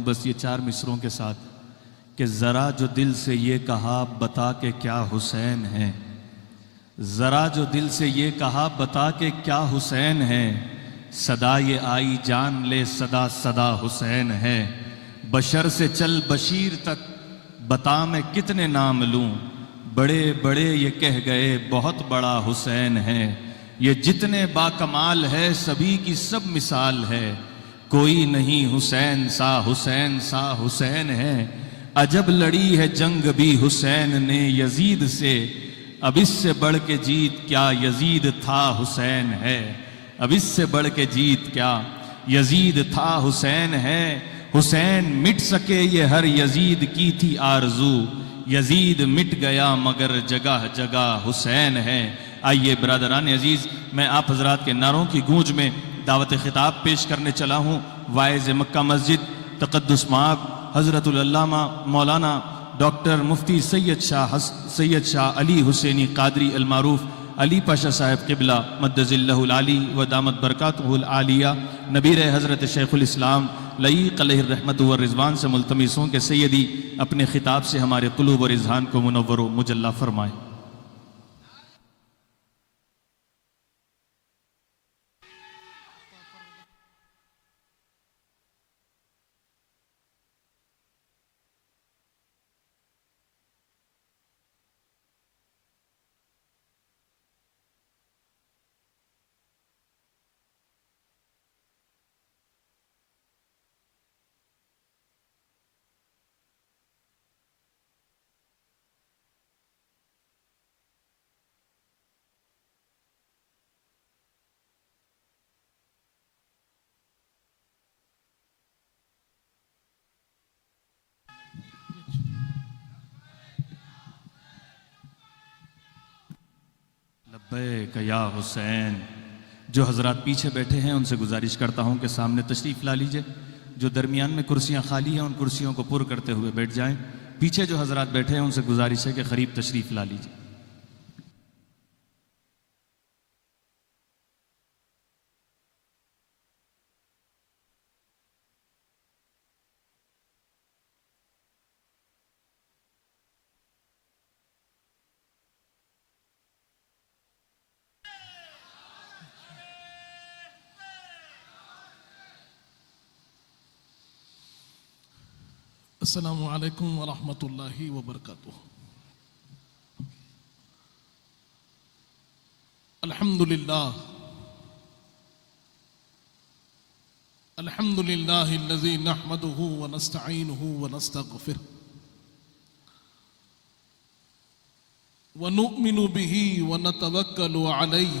हूँ बस ये 4 मिसरों के साथ कि ज़रा जो दिल से ये कहा बता के क्या हुसैन है, ज़रा जो दिल से ये कहा बता के क्या हुसैन है, सदा ये आई जान ले सदा सदा हुसैन है, बशर से चल बशीर तक बता मैं कितने नाम लूँ, बड़े बड़े ये कह गए बहुत बड़ा हुसैन है, ये जितने बाकमाल है सभी की सब मिसाल है, कोई नहीं हुसैन सा हुसैन है, अजब लड़ी है जंग भी हुसैन ने यजीद से, अब इससे बढ़ के जीत क्या यजीद था हुसैन है, अब इससे बढ़ के जीत क्या यजीद था हुसैन है, हुसैन मिट सके ये हर यजीद की थी आरजू, यजीद मिट गया मगर जगह जगह हुसैन है। आइए बरादरान अजीज, मैं आप हजरात के नारों की गूंज में दावत खिताब पेश करने चला हूँ। वाइज मक्का मस्जिद तक़द्दुस माब हज़रतुल अल्लामा मौलाना डॉक्टर मुफ्ती सैयद शाह अली हुसैनी क़ादरी अल मारूफ अली पाशा साहब क़िबला मद्दज़िल्लहुल आली व दामत बरकातुहुल आलिया नबीर हज़रत शेखुल इस्लाम लईक़ अलैहि रहमत व रिज़वान से मुल्तमिसों के सैयदी अपने खिताब से हमारे क़ुलूब और इज़हान को मुनव्वर व मुजल्ला फरमाएँ। लब्बैक या हुसैन। जो हजरात पीछे बैठे हैं उनसे गुजारिश करता हूं कि सामने तशरीफ़ ला लीजिए। जो दरमियान में कुर्सियां खाली हैं उन कुर्सियों को पुर करते हुए बैठ जाएं। पीछे जो हजरात बैठे हैं उनसे गुजारिश है कि करीब तशरीफ़ ला लीजिए। अस्सलामु अलैकुम व रहमतुल्लाहि व बरकातुहू। अल्हम्दुलिल्लाहिल्लज़ी नहमदुहु व नस्तईनुहु व नस्तगफिरुहु व नुअ्मिनु बिही व नतवक्कलु अलैहि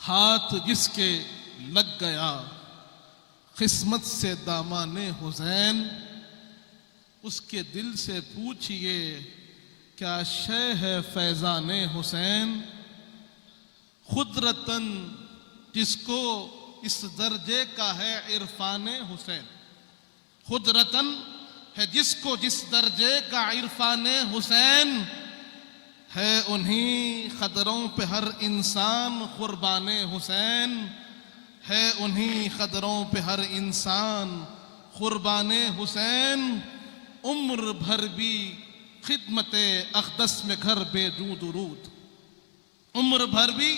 हाथ जिसके लग गया किस्मत से दामाने हुसैन, उसके दिल से पूछिए क्या शय है फैजाने हुसैन। खुदरतन जिसको इस दर्जे का है इरफाने हुसैन, खुदरतन है जिसको जिस दर्जे का इरफाने हुसैन है, उन्हीं कदरों पे हर इंसान कुर्बाने हुसैन है, उन्हीं कदरों पे हर इंसान कुर्बाने हुसैन। उम्र भर भी खिदमते अक़दस में घर बेजू दुरूद, उम्र भर भी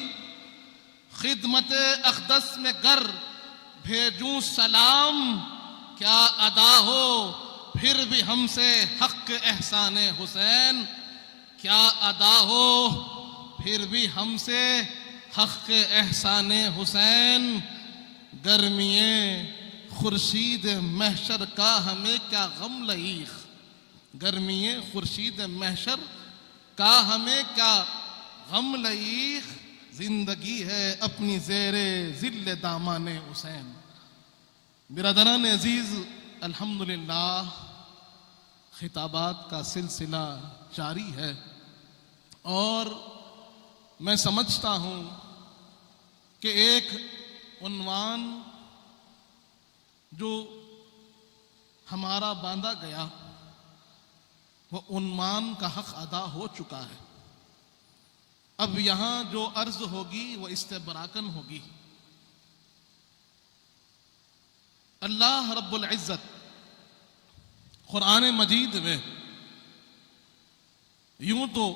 खिदमते अक़दस में घर भेजूं सलाम, क्या अदा हो फिर भी हमसे हक़ एहसाने हुसैन, क्या अदा हो फिर भी हमसे हक़ एहसाने हुसैन। गर्मिए खुर्शीद महशर का हमें क्या गम लईख, गर्मिए खुर्शीद महशर का हमें क्या गम लईख, जिंदगी है अपनी ज़ेरे ज़िल्ले दामाने हुसैन। बिरादरान अजीज, अल्हम्दुलिल्लाह खिताबात का सिलसिला जारी है और मैं समझता हूँ कि एक उन्वान जो हमारा बांधा गया वो उन्वान का हक अदा हो चुका है। अब यहां जो अर्ज होगी वो इस्तेबराकन होगी। अल्लाह रब्बुल इज्जत कुरान मजीद में यूं तो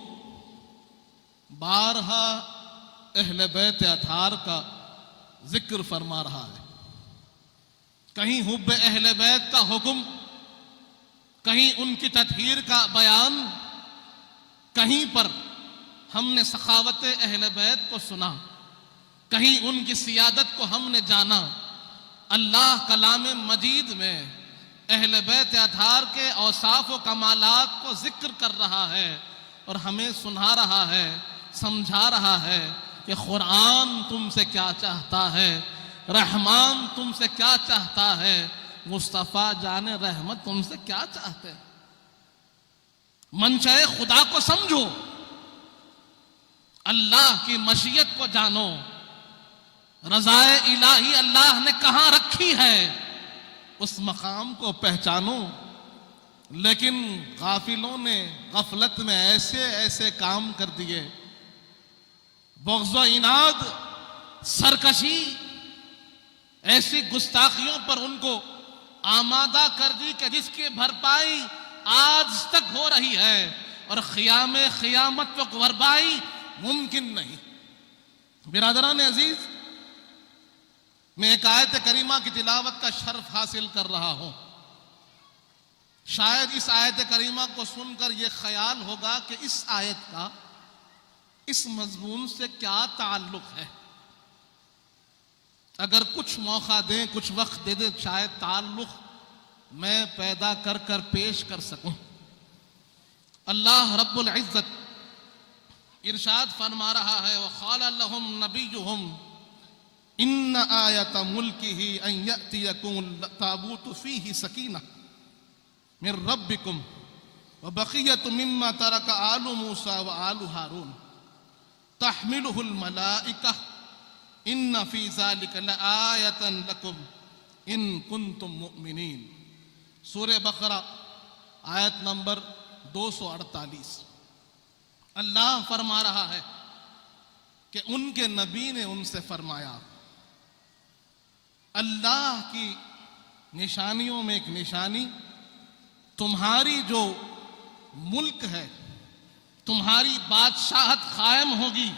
बारहा अहले बैत अतार का जिक्र फरमा रहा है, कहीं हुब्ब अहले बैत का हुक्म, कहीं उनकी तत्हीर का बयान, कहीं पर हमने सखावत अहले बैत को सुना, कहीं उनकी सियादत को हमने जाना। अल्लाह कलाम मजीद में अहले बैत अतार के औसाफ व कमालात को जिक्र कर रहा है और हमें सुना रहा है, समझा रहा है कि कुरान तुमसे क्या चाहता है, रहमान तुमसे क्या चाहता है, मुस्तफ़ा जाने रहमत तुमसे क्या चाहते हैं। मंशा खुदा को समझो, अल्लाह की मशीयत को जानो, रज़ाए इलाही अल्लाह ने कहां रखी है उस मकाम को पहचानो। लेकिन गाफिलों ने गफलत में ऐसे ऐसे काम कर दिए, बुग़्ज़ इनाद, सरकशी, ऐसी गुस्ताखियों पर उनको आमादा कर दी कि जिसकी भरपाई आज तक हो रही है और क़ियामत तक भरपाई मुमकिन नहीं। बिरादरान अजीज, मैं एक आयत करीमा की तिलावत का शर्फ हासिल कर रहा हूं। शायद इस आयत करीमा को सुनकर यह ख्याल होगा कि इस आयत का इस मजमून से क्या ताल्लुक है। अगर कुछ मौका दें, कुछ वक्त दे दे, शायद ताल्लुक मैं पैदा कर कर पेश कर सकूं। अल्लाह रब्बुल इज्जत इरशाद फरमा रहा है, वक़ाल लहुम नबियुहुम इन्न आयत मुल्किही अन यअतियकुम ताबूतु फीही सकीना मिन रब्बिकुम व बक़ियतु मिम्मा तरक आलु मूसा व आलु हारून तहमिलुहुल मलाइका इन्न फी ज़ालिका लआयतन लकुम इन कुंतुम मुमिनीन। सूरह बकरा आयत नंबर 248। अल्लाह फरमा रहा है कि उनके नबी ने उनसे फरमाया, अल्लाह की निशानियों में एक निशानी तुम्हारी जो मुल्क है, तुम्हारी बादशाहत कायम होगी,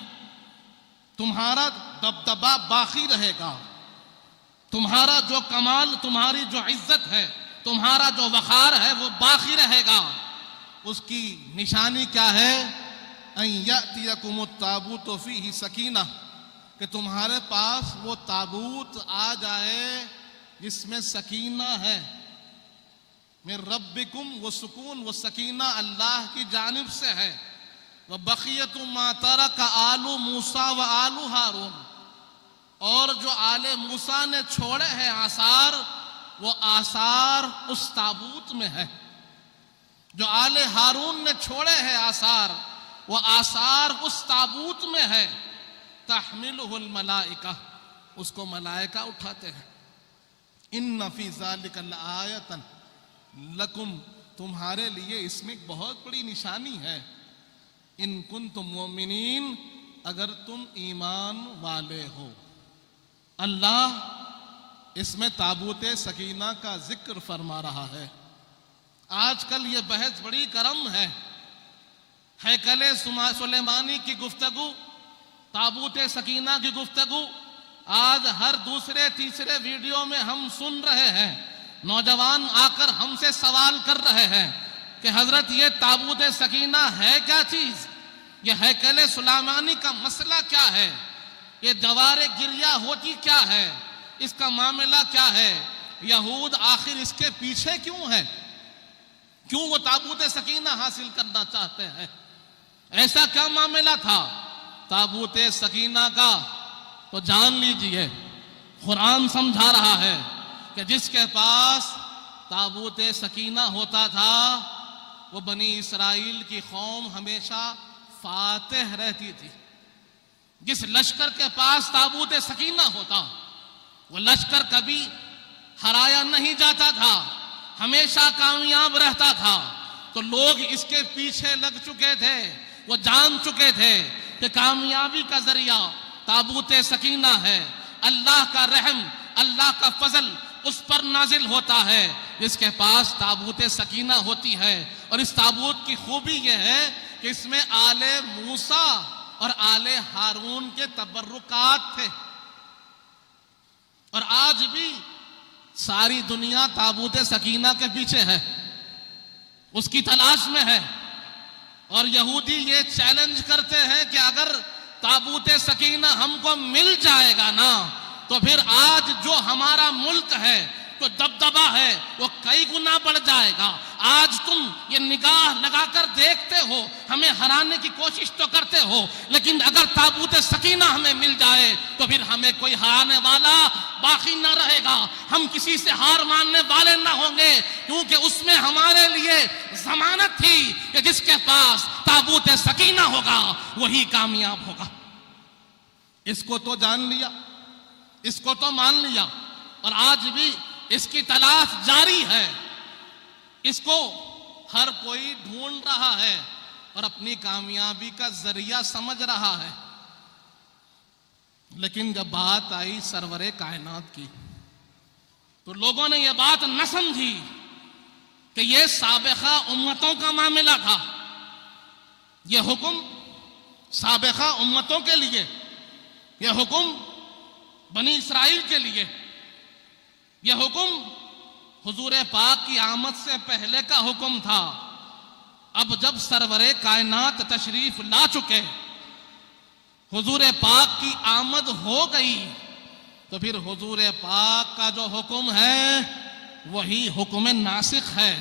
तुम्हारा दबदबा बाकी रहेगा, तुम्हारा जो कमाल, तुम्हारी जो इज्जत है, तुम्हारा जो वक़ार है वो बाकी रहेगा। उसकी निशानी क्या है? अन यअतियकुमुत ताबूतु फीही सकीना, कि तुम्हारे पास वो ताबूत आ जाए जिसमें सकीना है। मिन रब्बिकुम, वो सुकून, वो सकीना अल्लाह की जानिब से है। व बक़ियतु मा तरक आलु मूसा व आलु हारून, और जो आले मूसा ने छोड़े हैं आसार, वो आसार उस ताबूत में है। जो आले हारून ने छोड़े हैं आसार, वो आसार उस ताबूत में है। तहमिलुहुल मलाइका, उसको मलाइका उठाते हैं। इन्न फी ज़ालिका लआयतन लकुम, तुम्हारे लिए इसमें एक बहुत बड़ी निशानी है। इन कुंतुम मोमिनीन, अगर तुम ईमान वाले हो। अल्लाह इसमें ताबूते सकीना का जिक्र फरमा रहा है। आजकल ये बहस बड़ी गर्म है। हैकले सुलेमानी की गुफ्तगू, ताबूते सकीना की गुफ्तगू आज हर दूसरे तीसरे वीडियो में हम सुन रहे हैं। नौजवान आकर हमसे सवाल कर रहे हैं कि हजरत ये ताबूते सकीना है क्या चीज, ये हैकले सुलेमानी का मसला क्या है, ये दवारे गिरिया होती क्या है, इसका मामला क्या है, यहूद आखिर इसके पीछे क्यों है, क्यों वो ताबूते सकीना हासिल करना चाहते हैं, ऐसा क्या मामला था ताबूते सकीना का। तो जान लीजिए, कुरान समझा रहा है कि जिसके पास ताबूते सकीना होता था वो बनी इसराइल की कौम हमेशा फातेह रहती थी। जिस लश्कर के पास ताबूते सकीना होता वो लश्कर कभी हराया नहीं जाता था, हमेशा कामयाब रहता था। तो लोग इसके पीछे लग चुके थे, वो जान चुके थे कि कामयाबी का जरिया ताबूते सकीना है। अल्लाह का रहम, अल्लाह का फजल उस पर नाजिल होता है जिसके पास ताबूते सकीना होती है। और इस ताबूत की खूबी यह है कि इसमें आले मूसा और आले हारून के तबर्रुकात थे। और आज भी सारी दुनिया ताबूते सकीना के पीछे है, उसकी तलाश में है। और यहूदी ये चैलेंज करते हैं कि अगर ताबूते सकीना हमको मिल जाएगा ना, तो फिर आज जो हमारा मुल्क है, जो दबदबा है, वो कई गुना बढ़ जाएगा। आज तुम ये निगाह लगाकर देखते हो, हमें हराने की कोशिश तो करते हो, लेकिन अगर ताबूते सकीना हमें मिल जाए तो फिर हमें कोई हराने वाला बाकी ना रहेगा। हम किसी से हार मानने वाले ना होंगे, क्योंकि उसमें हमारे लिए जमानत थी कि जिसके पास ताबूते सकीना होगा वही कामयाब होगा। इसको तो जान लिया, इसको तो मान लिया, और आज भी इसकी तलाश जारी है। इसको हर कोई ढूंढ रहा है और अपनी कामयाबी का जरिया समझ रहा है। लेकिन जब बात आई सरवरे कायनात की, तो लोगों ने यह बात न समझी कि यह साबिका उम्मतों का मामला था। यह हुक्म साबिका उम्मतों के लिए, यह हुक्म बनी इसराइल के लिए, यह हुक्म हुजूर पाक की आमद से पहले का हुक्म था। अब जब सरवरे कायनात तशरीफ ला चुके, हुजूर पाक की आमद हो गई, तो फिर हुजूर पाक का जो हुक्म है वही हुक्म नासिख है।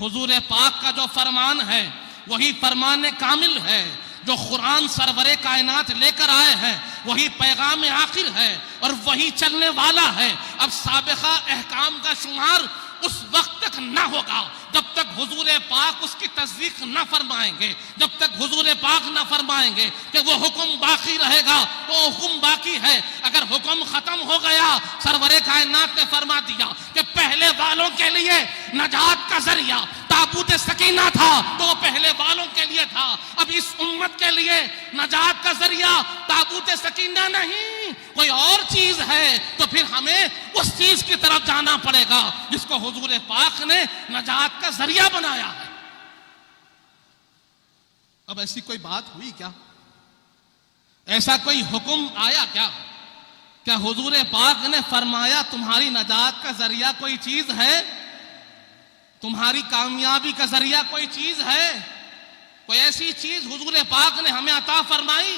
हुजूर पाक का जो फरमान है वही फरमान कामिल है। जो कुरान सरवरे कायनात लेकर आए हैं वही पैगाम आखिर है और वही चलने वाला है। अब साबिका अहकाम का शुमार उस वक्त तक ना होगा जब तक हुजूर पाक उसकी तस्दीक ना फरमाएंगे, जब तक हुजूर पाक ना फरमाएंगे कि वो हुक्म बाकी रहेगा तो हुक्म बाकी है। अगर हुक्म खत्म हो गया, सरवरे कायनात ने फरमा दिया कि पहले वालों के लिए नजात का जरिया ताबूते सकीना था, तो पहले वालों के लिए था। अब इस उम्मत के लिए नजात का जरिया ताबूते सकीना नहीं, कोई और चीज है, तो फिर हमें उस चीज की तरफ जाना पड़ेगा जिसको हुजूर पाक ने नजात का जरिया बनाया है। अब ऐसी कोई बात हुई क्या? ऐसा कोई हुक्म आया क्या? क्या हुजूर पाक ने फरमाया तुम्हारी नजात का जरिया कोई चीज है, तुम्हारी कामयाबी का जरिया कोई चीज है? कोई ऐसी चीज हुजूर पाक ने हमें अता फरमाई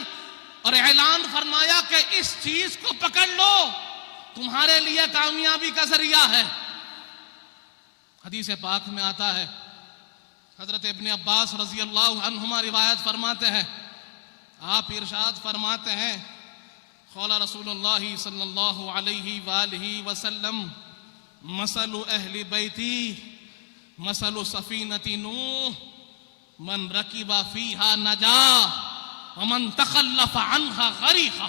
और ऐलान फरमाया कि इस चीज को पकड़ लो, तुम्हारे लिए कामयाबी का जरिया है। हदीस पाक में आता है, हजरत इब्ने अब्बास रजी अल्लाह अन्हुमा रिवायत फरमाते हैं, आप इरशाद फरमाते हैं क़ाला रसूलुल्लाह सल्लल्लाहु अलैहि वालिहि वसल्लम मसलु अहली बैती मसलु सफीनति नूह मन रकीबा फीहा नजा व मन तखल्लफ अन्हा गरीक़ा।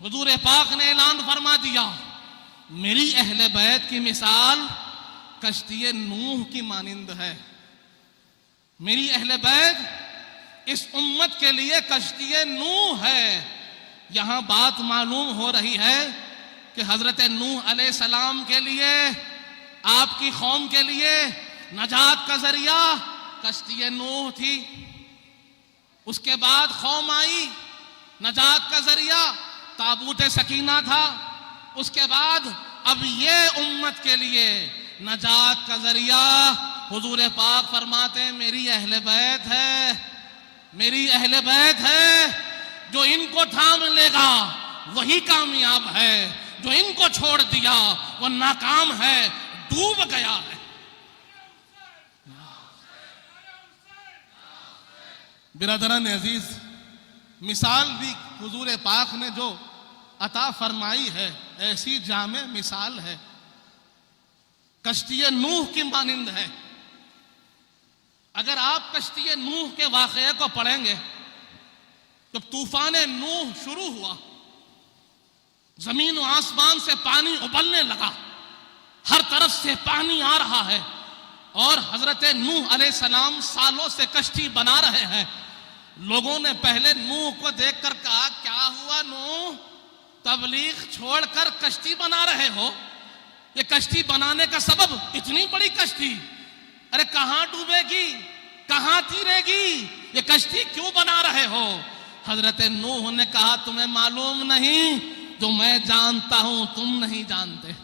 हुजूर पाक ने ऐलान फरमा दिया, मेरी अहले बैत की मिसाल कश्ती नूह की मानिंद है। मेरी अहले बैत इस उम्मत के लिए कश्ती नूह है। यहां बात मालूम हो रही है कि हजरत नूह अलैहिस्सलाम के लिए, आपकी कौम के लिए नजात का जरिया कश्ती नूह थी। उसके बाद कौम आई, नजात का जरिया ताबूत सकीना था। उसके बाद अब ये उम्मत के लिए नजात का जरिया हुजूर पाक फरमाते हैं मेरी अहले बैत है। मेरी अहले बैत है, जो इनको थाम लेगा वही कामयाब है, जो इनको छोड़ दिया वो नाकाम है, डूब गया है। बिरादरान अजीज, मिसाल भी हुजूर पाक ने जो अता फरमाई है ऐसी जामे मिसाल है, कश्ती नूह की मानिंद है। अगर आप कश्ती नूह के वाक़ये को पढ़ेंगे तो तूफान नूह शुरू हुआ, जमीन और आसमान से पानी उबलने लगा, हर तरफ से पानी आ रहा है और हजरत नूह अलैहिस्सलाम सालों से कश्ती बना रहे हैं। लोगों ने पहले नूह को देखकर कहा, क्या हुआ नूह, तबलीग छोड़कर कश्ती बना रहे हो? ये कश्ती बनाने का सबब, इतनी बड़ी कश्ती, अरे कहां डूबेगी, कहां तीरेगी, ये कश्ती क्यों बना रहे हो? हजरत नूह ने कहा, तुम्हें मालूम नहीं, जो मैं जानता हूं तुम नहीं जानते,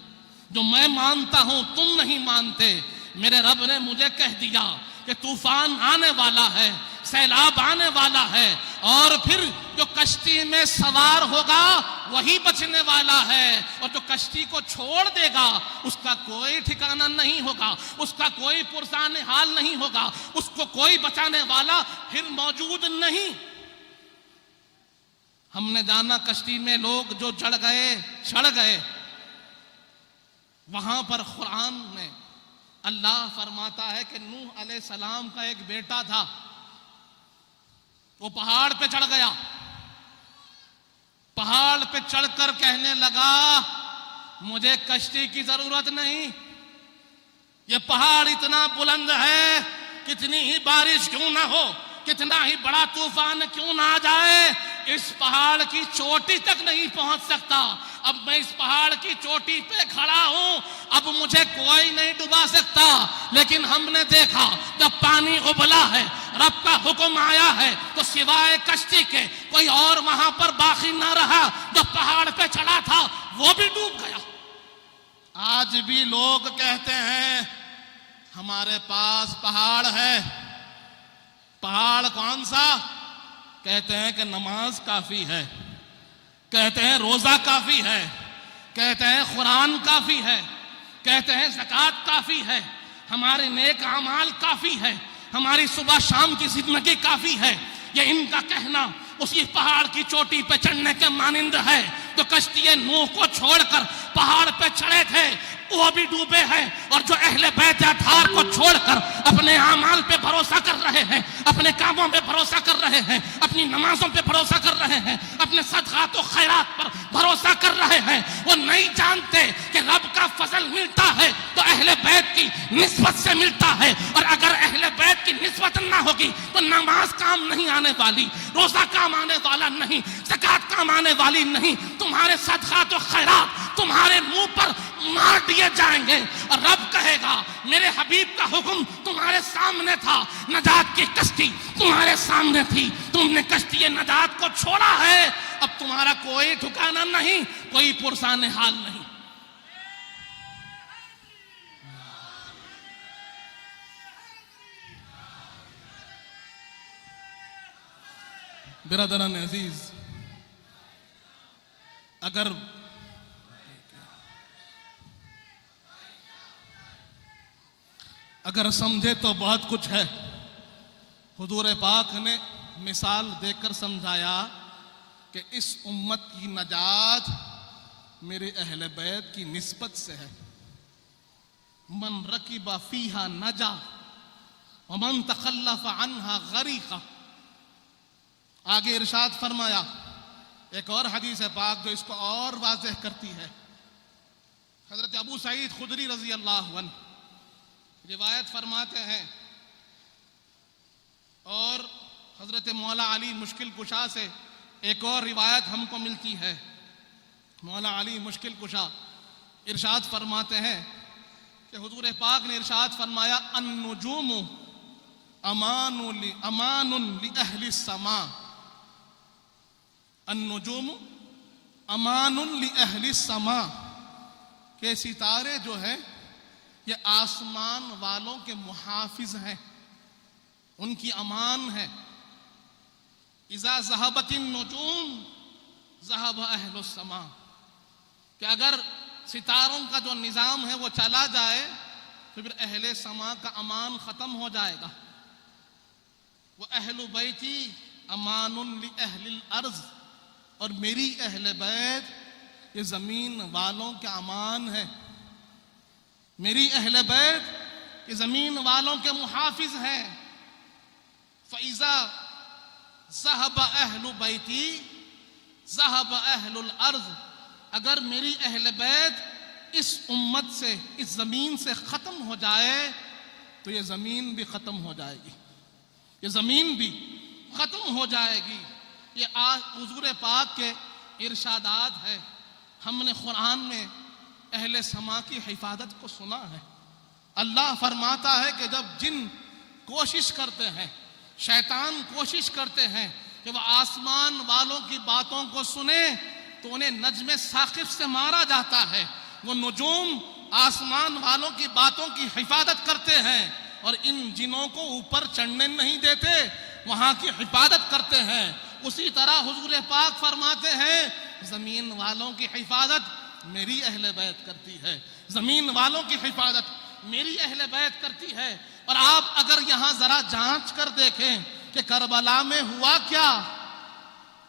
जो मैं मानता हूं तुम नहीं मानते। मेरे रब ने मुझे कह दिया कि तूफान आने वाला है, सैलाब आने वाला है और फिर जो कश्ती में सवार होगा वही बचने वाला है, और जो कश्ती को छोड़ देगा उसका कोई ठिकाना नहीं होगा, उसका कोई पुरसाने हाल नहीं होगा, उसको कोई बचाने वाला फिर मौजूद नहीं। हमने जाना कश्ती में लोग जो चढ़ गए, चढ़ गए। वहां पर कुरान में अल्लाह फरमाता है कि नूह अलैहिस्सलाम का एक बेटा था, वो पहाड़ पे चढ़ गया। पहाड़ पे चढ़कर कहने लगा, मुझे कश्ती की जरूरत नहीं, ये पहाड़ इतना बुलंद है, कितनी ही बारिश क्यों ना हो, कितना ही बड़ा तूफान क्यों ना आ जाए, इस पहाड़ की चोटी तक नहीं पहुंच सकता। अब मैं इस पहाड़ की चोटी पे खड़ा हूं, अब मुझे कोई नहीं डुबा सकता। लेकिन हमने देखा जब पानी उबला है, रब का हुक्म आया है, तो सिवाय कश्ती के कोई और वहां पर बाकी ना रहा। जो पहाड़ पे चढ़ा था वो भी डूब गया। आज भी लोग कहते हैं हमारे पास पहाड़ है। पहाड़ कौन सा? कहते हैं कि नमाज काफी है, कहते हैं रोजा काफी है, कहते हैं कुरान काफी है, कहते हैं ज़कात काफी है, हमारे नेक अमाल काफी है, हमारी सुबह शाम की जिंदगी काफी है। ये इनका कहना उसी पहाड़ की चोटी पे चढ़ने के मानिंद है। तो कश्ती नूह को छोड़कर पहाड़ पे चढ़े थे वो भी डूबे हैं, और जो अहले बैत अठार को छोड़कर अपने आमाल पे भरोसा कर रहे हैं, अपने कामों पे भरोसा कर रहे हैं, अपनी नमाजों पे भरोसा कर रहे हैं, अपने सदकात और खैरात पर भरोसा कर रहे हैं, वो नहीं जानते कि रब का फजल मिलता है तो अहले बैत की निस्बत से मिलता है। और अगर अहले बैत की निस्बत ना होगी तो नमाज काम नहीं आने वाली, रोजा काम आने वाला नहीं, ज़कात काम आने वाली नहीं, तुम्हारे सदकात और खैरात तुम्हारे मुंह पर मार दिए जाएंगे। और रब कहेगा मेरे हबीब का हुक्म तुम्हारे सामने था, नजात की कश्ती तुम्हारे सामने थी, तुमने कश्ती नजात को छोड़ा है, अब तुम्हारा कोई ठिकाना नहीं, कोई पुरसाने हाल नहीं। बिरादरान अजीज, अगर समझे तो बहुत कुछ है। हुजूर पाक ने मिसाल देकर समझाया कि इस उम्मत की नजात मेरे अहले बैत की निस्बत से है। मन रकीबा फीहा नजा व मन तखल्लफ अन्हा गरीका। आगे इरशाद फरमाया एक और हदीस है पाक जो इसको और वाज़ेह करती है। हजरत अबू सईद खुदरी रजी अल्लाह अन्हु रिवायत फरमाते हैं और हजरत मौला अली मुश्किल कुशा से एक और रिवायत हमको मिलती है। मौला अली मुश्किल कुशा इरशाद फरमाते हैं कि हुजूर पाक ने इरशाद फरमाया अन्नुजूमु अमानुन लि अहली समा। अन्नुजूमु अमानुन लि अहली समा के सितारे जो है ये आसमान वालों के मुहाफिज हैं, उनकी अमान है। इज़ा ज़हबतिन नुजूम ज़हब अहलुस समा कि अगर सितारों का जो निज़ाम है वो चला जाए तो फिर अहले समा का अमान ख़त्म हो जाएगा। वो अहलु बैती अमानुन लि अहलिल अर्ज़, और मेरी अहले बैत ये ज़मीन वालों के अमान है। मेरी अहले बैत ये ज़मीन वालों के मुहाफिज हैं। फ़इज़ा ज़हब अहलु बैती ज़हब अहलुल अर्ज़, अगर मेरी अहले बैत इस उम्मत से, इस ज़मीन से ख़त्म हो जाए तो ये ज़मीन भी ख़त्म हो जाएगी, ये ज़मीन भी ख़त्म हो जाएगी। ये हुज़ूर पाक के इरशादात है। हमने कुरान में अहले समा की हिफाजत को सुना है। अल्लाह फरमाता है कि जब जिन कोशिश करते हैं, शैतान कोशिश करते हैं कि वह आसमान वालों की बातों को सुने तो उन्हें नज्मे साकिब से मारा जाता है। वो नुजूम आसमान वालों की बातों की हिफाजत करते हैं और इन जिनों को ऊपर चढ़ने नहीं देते, वहां की हिफाजत करते हैं। उसी तरह हुजूर पाक फरमाते हैं जमीन वालों की हिफाजत मेरी अहले बैत करती है, जमीन वालों की हिफाजत मेरी अहले बैत करती है। और आप अगर यहां जरा जांच कर देखें कि करबला में हुआ क्या,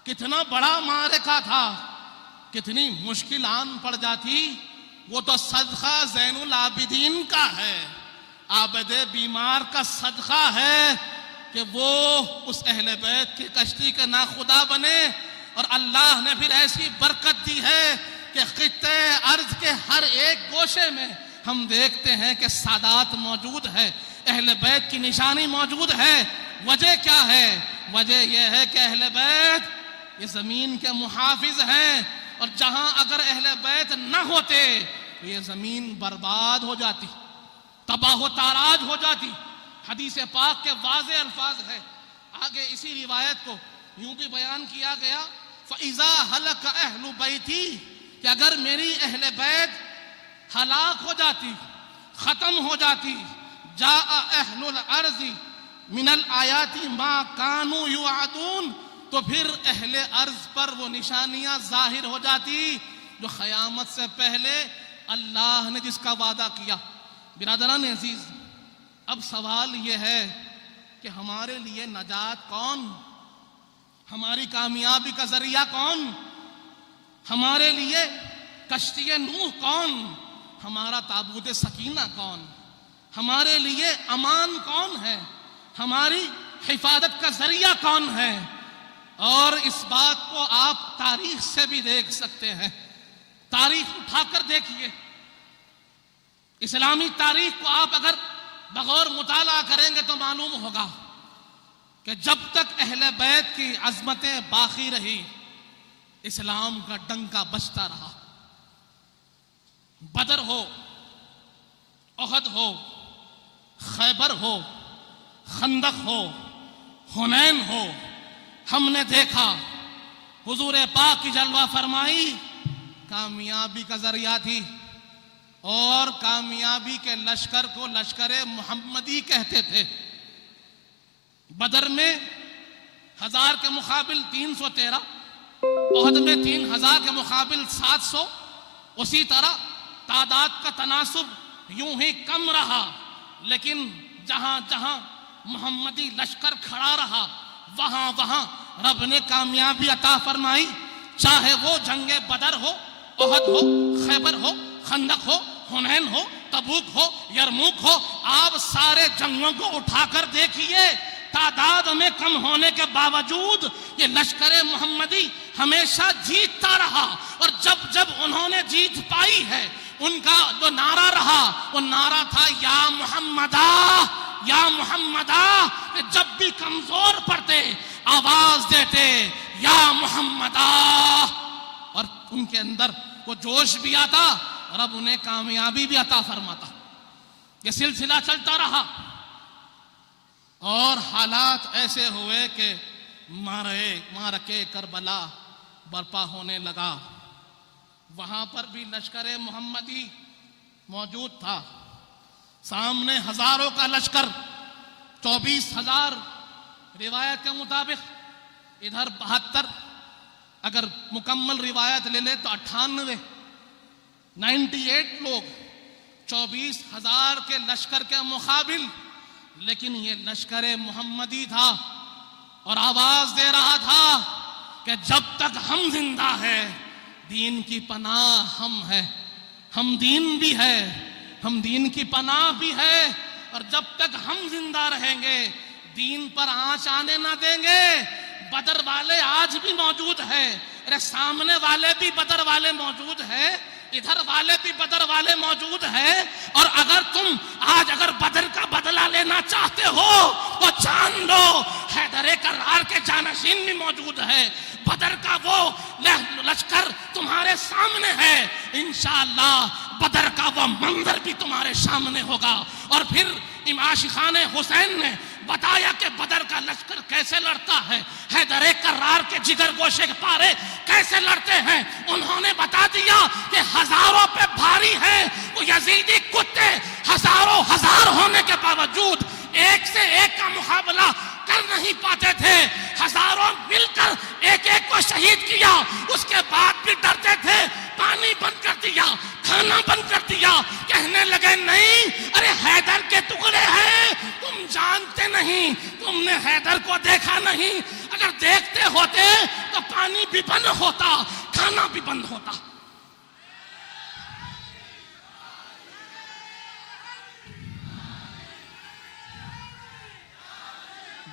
कितना बड़ा मारका था, कितनी मुश्किल आन पड़ जाती। वो तो सदका ज़ैनुल आबिदीन का है, आबदे बीमार का सदका है कि वो उस अहले बैत की कश्ती के नाखुदा बने। और अल्लाह ने फिर ऐसी बरकत दी है कि खित्ते अर्ज के हर एक गोशे में हम देखते हैं कि सादात मौजूद है, अहले बैत की निशानी मौजूद है। वजह क्या है? वजह यह है कि अहले बैत ये जमीन के मुहाफिज हैं, और जहां अगर अहले बैत न होते तो ये जमीन बर्बाद हो जाती, तबाह ताराज हो जाती। हदीस पाक के वाज़े अल्फाज है। आगे इसी रिवायत को यूं भी बयान किया गया, फ़इज़ा हलक अहलु बैती, कि अगर मेरी अहले बैत हलाक हो जाती, खत्म हो जाती, जा अहलुल अर्ज़ी मिनल आयाती मा कानू युअदून, तो फिर अहले अर्ज पर वो निशानियां जाहिर हो जाती जो क़यामत से पहले अल्लाह ने जिसका वादा किया। बिरादरान अज़ीज़, अब सवाल ये है कि हमारे लिए नजात कौन, हमारी कामयाबी का जरिया कौन, हमारे लिए कश्ती नूह कौन, हमारा ताबूत सकीना कौन, हमारे लिए अमान कौन है, हमारी हिफाजत का जरिया कौन है। और इस बात को आप तारीख से भी देख सकते हैं। तारीख उठाकर देखिए, इस्लामी तारीख को आप अगर बगौर मुताला करेंगे तो मालूम होगा कि जब तक अहले बैत की अजमतें बाकी रही, इस्लाम का डंका बजता रहा। बदर हो, ओहद हो, खैबर हो, खंदक हो, हुनैन हो, हमने देखा हुजूर पाक की जलवा फरमाई कामयाबी का जरिया थी। और कामयाबी के लश्कर को लश्कर मोहम्मदी कहते थे। बदर में 1000 के मुकाबिल 313, ओहद में 3000 के मुकाबिल 700। उसी तरह तादाद का तनासुब यूं ही कम रहा, लेकिन जहां जहां मोहम्मदी लश्कर खड़ा रहा वहां वहां रब ने कामयाबी अता फरमाई, चाहे वो जंगे बदर हो, ओहद हो, खैबर हो, खंदक हो, हुनैन हो, तबूक हो, यरमूक हो। आप सारे जंगों को उठाकर देखिए, तादाद में कम होने के बावजूद ये लश्कर मोहम्मदी हमेशा जीतता रहा। और जब जब उन्होंने जीत पाई है, उनका जो नारा रहा वो नारा था या मुहम्मदा, या मुहम्मदा। जब भी कमजोर पड़ते आवाज देते या मुहम्मदा, और उनके अंदर वो जोश भी आता और अब उन्हें कामयाबी भी अता फरमाता। ये सिलसिला चलता रहा और हालात ऐसे हुए कि मारके करबला बर्पा होने लगा। वहां पर भी लश्कर मोहम्मदी मौजूद था। सामने हजारों का लश्कर, 24,000 रिवायत के मुताबिक, इधर 72, अगर मुकम्मल रिवायत ले ले तो 98 लोग 24,000 के लश्कर के मुकाबिल। लेकिन ये लश्कर मोहम्मदी था और आवाज दे रहा था कि जब तक हम जिंदा है दीन की पनाह हम है। हम दीन भी है, हम दीन की पनाह भी है, और जब तक हम जिंदा रहेंगे दीन पर आंच आने ना देंगे। बदर वाले आज भी मौजूद है, अरे सामने वाले भी बदर वाले मौजूद है, इधर वाले भी बदर वाले मौजूद है। और अगर तुम आज अगर बदर का बदला लेना चाहते हो तो जान लो हैदर करार के जानशीन भी मौजूद है। बदर का वो लश्कर तुम्हारे सामने है, इंशाअल्लाह बदर का वो मंजर भी तुम्हारे सामने होगा। और फिर आशिकाने हुसैन ने बताया कि बदर का लश्कर कैसे लड़ता है, हैदर करार के जिगर गोशे के पारे कैसे लड़ते हैं। उन्होंने बता दिया कि हजारों पे भारी है वो यजीदी कुत्ते, हजारों हजार होने के बावजूद एक से एक का मुकाबला कर नहीं पाते थे। हजारों मिलकर एक एक को शहीद किया, उसके बाद भी डरते थे। पानी बंद कर दिया, खाना बंद कर दिया, कहने लगे नहीं, अरे हैदर के टुकड़े हैं, तुम जानते नहीं, तुमने हैदर को देखा नहीं। अगर देखते होते तो पानी भी बंद होता, खाना भी बंद होता।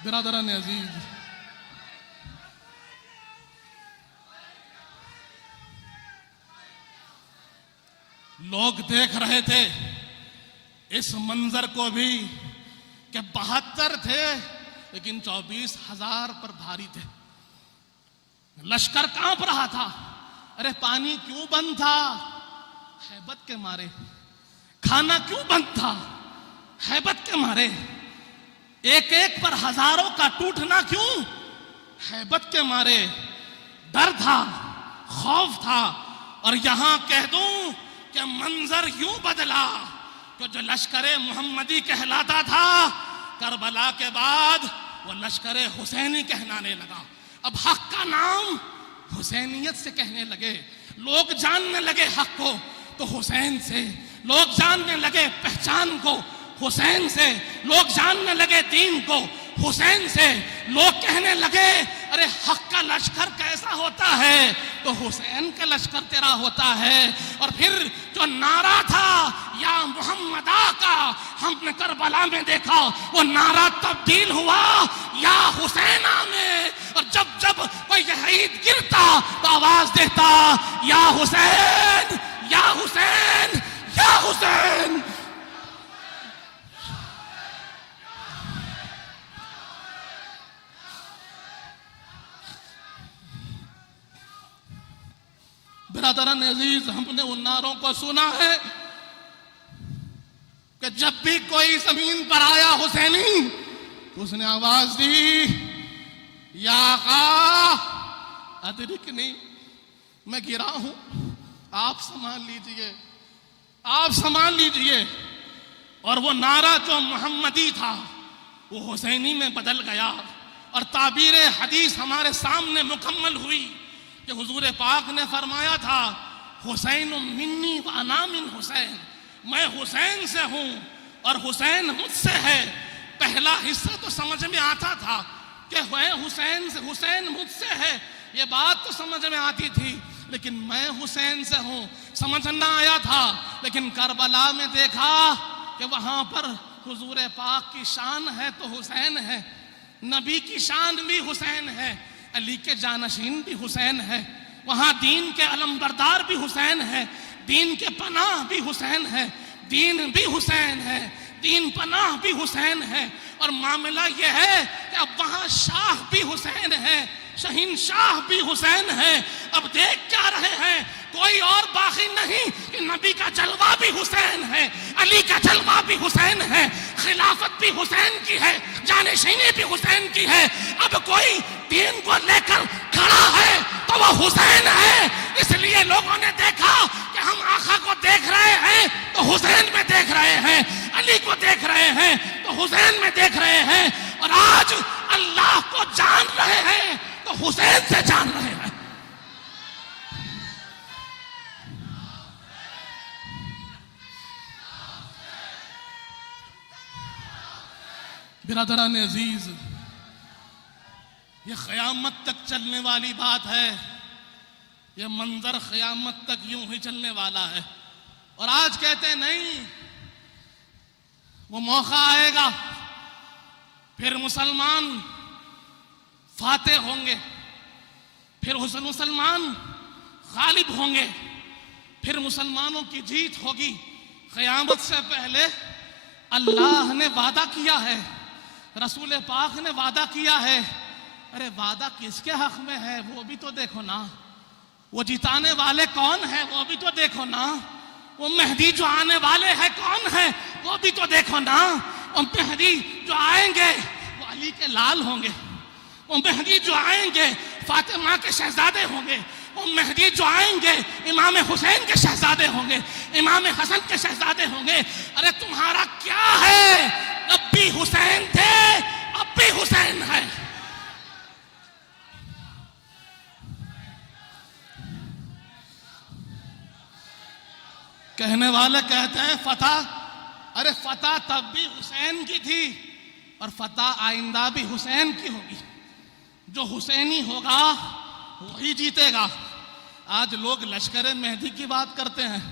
बिरादरान अजीज, लोग देख रहे थे इस मंजर को भी कि 72 थे लेकिन 24,000 पर भारी थे। लश्कर कांप रहा था। अरे पानी क्यों बंद था? हैबत के मारे। खाना क्यों बंद था? हैबत के मारे। एक एक पर हजारों का टूटना क्यों? हैबत के मारे। डर था, खौफ था। और यहां कह दूं कि मंजर यूं बदला कि जो लश्कर मोहम्मदी कहलाता था करबला के बाद वो लश्कर हुसैनी कहलाने लगा। अब हक का नाम हुसैनियत से कहने लगे। लोग जानने लगे हक को तो हुसैन से, लोग जानने लगे पहचान को हुसैन से, लोग जानने लगे दीन को हुसैन से। लोग कहने लगे अरे हक का लश्कर कैसा होता है? तो हुसैन का लश्कर तेरा होता है। और फिर जो नारा था या मुहम्मदा का, हमने करबला में देखा, वो नारा तब्दील हुआ या हुसैना में। और जब जब कोई शहीद गिरता तो आवाज देता या हुसैन, या हुसैन, या हुसैन। बिरादरान अजीज, हमने उन नारों को सुना है कि जब भी कोई जमीन पर आया हुसैनी तो उसने आवाज दी या आका अदरिकनी, मैं गिरा हूं, आप संभाल लीजिए, आप संभाल लीजिए। और वो नारा जो मोहम्मदी था वो हुसैनी में बदल गया। और ताबीर हदीस हमारे सामने मुकम्मल हुई कि हुजूर पाक ने फरमाया था हुसैन मिन्नी व अना मिन हुसैन, मैं हुसैन से हूं और हुसैन मुझसे है। पहला हिस्सा तो समझ में आता था कि वह हुसैन मुझसे है, ये बात तो समझ में आती थी, लेकिन मैं हुसैन से हूं समझ ना आया था। लेकिन करबला में देखा कि वहां पर हुजूर पाक की शान है तो हुसैन है, नबी की शान भी हुसैन है, अली के जानशीन भी हुसैन है, वहां दीन के अलमबरदार भी हुसैन है, दीन के पनाह भी हुसैन है, दीन भी हुसैन है, दीन पनाह भी हुसैन है। और मामला यह है कि अब वहां शाह भी हुसैन है, शहीनशाह भी हुसैन है। अब देख क्या रहे हैं, कोई और बाकी नहीं कि नबी का जलवा भी हुसैन है, अली का जलवा भी हुसैन है, खिलाफत भी हुसैन की है, जानशीनी भी हुसैन की है। अब कोई दीन को लेकर खड़ा है तो वह हुसैन है। इसलिए लोगों ने देखा कि हम आका को देख रहे हैं तो हुसैन में देख रहे हैं, अली को देख रहे हैं तो हुसैन में देख रहे हैं। और आज अल्लाह को जान रहे हैं तो हुसैन से जान रहे हैं। बिरादरान अजीज, ये क़यामत तक चलने वाली बात है, ये मंजर क़यामत तक यूं ही चलने वाला है। और आज कहते हैं नहीं, वो मौका आएगा फिर मुसलमान फातेह होंगे, फिर मुसलमान गालिब होंगे, फिर मुसलमानों की जीत होगी। क़यामत से पहले अल्लाह ने वादा किया है, रसूल पाक ने वादा किया है। अरे वादा किसके हक में है वो भी तो देखो ना, वो जिताने वाले कौन है वो भी तो देखो ना, वो मेहदी जो आने वाले हैं कौन है वो भी तो देखो ना। वो मेहदी जो आएंगे वो अली के लाल होंगे, वो मेहदी जो आएंगे फातिमा के शहजादे होंगे, वो मेहदी जो आएंगे इमाम हुसैन के शहजादे होंगे, इमाम हसन के शहजादे होंगे। अरे तुम्हारा क्या है, अब भी हुसैन थे अब भी हुसैन है। कहने वाले कहते हैं फतह, अरे फतह तब भी हुसैन की थी और फतह आइंदा भी हुसैन की होगी। जो हुसैनी होगा वही जीतेगा। आज लोग लश्कर मेहदी की बात करते हैं,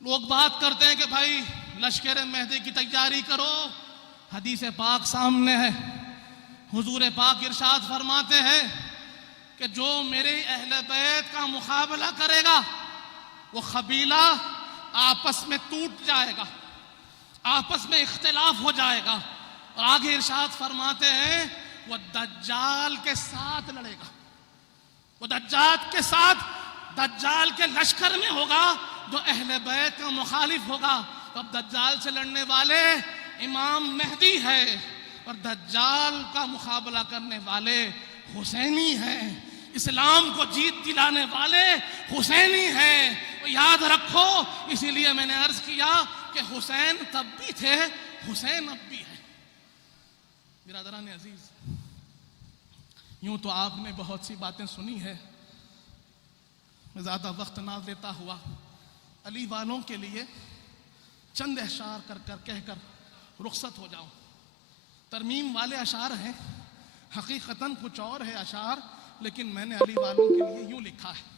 लोग बात करते हैं कि भाई लश्कर मेहदी की तैयारी करो। हदीस पाक सामने है, हुजूर पाक इरशाद फरमाते हैं कि जो मेरे अहले बैत का मुकाबला करेगा वो कबीला आपस में टूट जाएगा, आपस में इख्तिलाफ हो जाएगा। और आगे इरशाद फरमाते हैं वो दज्जाल के साथ लड़ेगा, वो दज्जाल के साथ, दज्जाल के लश्कर में होगा जो अहले बैत का मुखालिफ होगा। तो अब दज्जाल से लड़ने वाले इमाम मेहदी है और दज्जाल का मुकाबला करने वाले हुसैनी हैं। इस्लाम को जीत दिलाने वाले हुसैनी हैं, तो याद रखो। इसीलिए मैंने अर्ज किया कि हुसैन तब भी थे, हुसैन अब भी है। बिरादरान अजीज, यूं तो आपने बहुत सी बातें सुनी है, मैं ज्यादा वक्त ना देता हुआ अली वालों के लिए चंद अशार कहकर रुखसत हो जाऊं। तरमीम वाले अशार हैं, हकीकतन कुछ और है अशार, लेकिन मैंने अली वालों के लिए यूं लिखा है।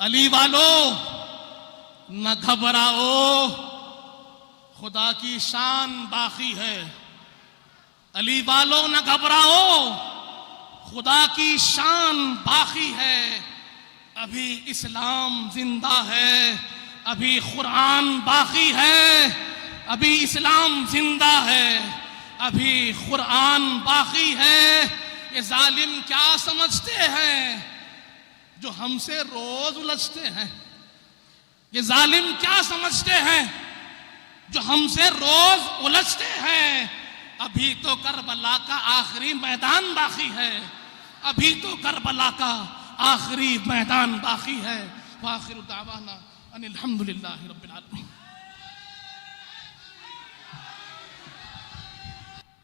अली वालों न घबराओ, खुदा की शान बाकी है। अली वालों न घबराओ, खुदा की शान बाकी है। अभी इस्लाम जिंदा है, अभी कुरान बाकी है। अभी इस्लाम जिंदा है, अभी कुरान बाकी है। ये जालिम क्या समझते हैं जो हमसे रोज उलझते हैं? ये जालिम क्या समझते हैं जो हमसे रोज उलझते हैं? अभी तो करबला का आखिरी मैदान बाकी है, अभी तो करबला का आखिरी मैदान बाकी है। वाखिर दावाना अनिल हम्दुलिल्लाहि रब्बिल आलमीन।